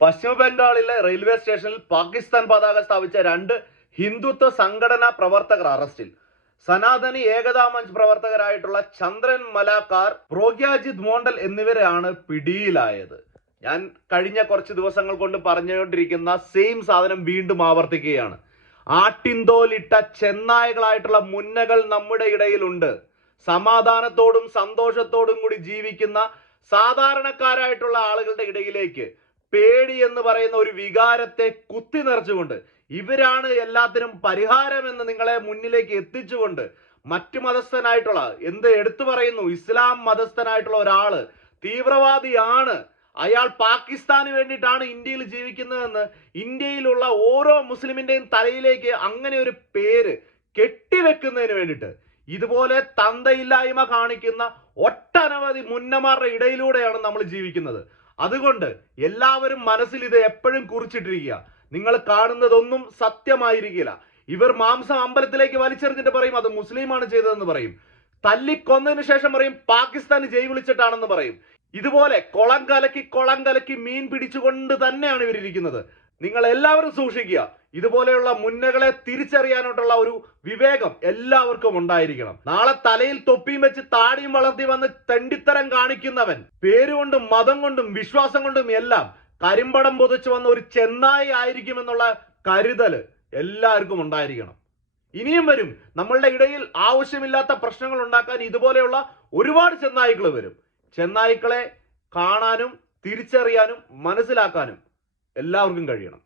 പശ്ചിമ ബംഗാളിലെ റെയിൽവേ സ്റ്റേഷനിൽ പാകിസ്ഥാൻ പതാക സ്ഥാപിച്ച രണ്ട് ഹിന്ദുത്വ സംഘടനാ പ്രവർത്തകർ അറസ്റ്റിൽ. സനാതനി ഏകതാ മഞ്ച് പ്രവർത്തകരായിട്ടുള്ള ചന്ദ്രൻ മലാക്കാർ പ്രോഗ്യാജിത് മോണ്ടൽ എന്നിവരാണ് പിടിയിലായത്. ഞാൻ കഴിഞ്ഞ കുറച്ച് ദിവസങ്ങൾ കൊണ്ട് പറഞ്ഞുകൊണ്ടിരിക്കുന്ന സെയിം സാധനം വീണ്ടും ആവർത്തിക്കുകയാണ്. ആട്ടിൻതോലിട്ട ചെന്നായകളായിട്ടുള്ള മുന്നകൾ നമ്മുടെ ഇടയിലുണ്ട്. സമാധാനത്തോടും സന്തോഷത്തോടും കൂടി ജീവിക്കുന്ന സാധാരണക്കാരായിട്ടുള്ള ആളുകളുടെ ഇടയിലേക്ക് പേടി എന്ന് പറയുന്ന ഒരു വികാരത്തെ കുത്തി നിറച്ചുകൊണ്ട് ഇവരാണ് എല്ലാത്തിനും പരിഹാരം എന്ന് നിങ്ങളെ മുന്നിലേക്ക് എത്തിച്ചുകൊണ്ട് മറ്റു മതസ്ഥനായിട്ടുള്ള എന്ത് എടുത്തു പറയുന്നു ഇസ്ലാം മതസ്ഥനായിട്ടുള്ള ഒരാൾ തീവ്രവാദിയാണ്. അയാൾ പാകിസ്ഥാന് വേണ്ടിയിട്ടാണ് ഇന്ത്യയിൽ ജീവിക്കുന്നതെന്ന് ഇന്ത്യയിലുള്ള ഓരോ മുസ്ലിമിന്റെയും തലയിലേക്ക് അങ്ങനെ ഒരു പേര് കെട്ടിവെക്കുന്നതിന് വേണ്ടിയിട്ട് ഇതുപോലെ തന്തയില്ലായ്മ കാണിക്കുന്ന ഒട്ടനവധി മുന്നമാരുടെ ഇടയിലൂടെയാണ് നമ്മൾ ജീവിക്കുന്നത്. അതുകൊണ്ട് എല്ലാവരും മനസ്സിൽ ഇത് എപ്പോഴും കുറിച്ചിട്ടിരിക്കുക. നിങ്ങൾ കാണുന്നതൊന്നും സത്യമായിരിക്കില്ല. ഇവർ മാംസം അമ്പലത്തിലേക്ക് വലിച്ചെറിഞ്ഞിട്ട് പറയും അത് മുസ്ലിമാണ് ചെയ്തതെന്ന് പറയും. തല്ലി തല്ലിക്കൊന്നതിന് ശേഷം പറയും പാകിസ്ഥാൻ ജയ് വിളിച്ചിട്ടാണെന്ന് പറയും. ഇതുപോലെ കുളം കലക്കി കുളം കലക്കി മീൻ പിടിച്ചുകൊണ്ട് തന്നെയാണ് ഇവരിയ്ക്കുന്നത് നിങ്ങൾ എല്ലാവരും സൂക്ഷിക്കുക. ഇതുപോലെയുള്ള മുന്നകളെ തിരിച്ചറിയാനായിട്ടുള്ള ഒരു വിവേകം എല്ലാവർക്കും ഉണ്ടായിരിക്കണം. നാളെ തലയിൽ തൊപ്പിയും വെച്ച് താടിയും വളർത്തി വന്ന് തെണ്ടിത്തരം കാണിക്കുന്നവൻ പേരുകൊണ്ടും മതം കൊണ്ടും വിശ്വാസം കൊണ്ടും എല്ലാം കരിമ്പടം പൊതിച്ചു വന്ന ഒരു ചെന്നായി ആയിരിക്കുമെന്നുള്ള കരുതൽ എല്ലാവർക്കും ഉണ്ടായിരിക്കണം. ഇനിയും വരും. നമ്മളുടെ ഇടയിൽ ആവശ്യമില്ലാത്ത പ്രശ്നങ്ങൾ ഉണ്ടാക്കാൻ ഇതുപോലെയുള്ള ഒരുപാട് ചെന്നായ്ക്കൾ വരും. ചെന്നായ്ക്കളെ കാണാനും തിരിച്ചറിയാനും മനസ്സിലാക്കാനും എല്ലാവർക്കും കഴിയണം.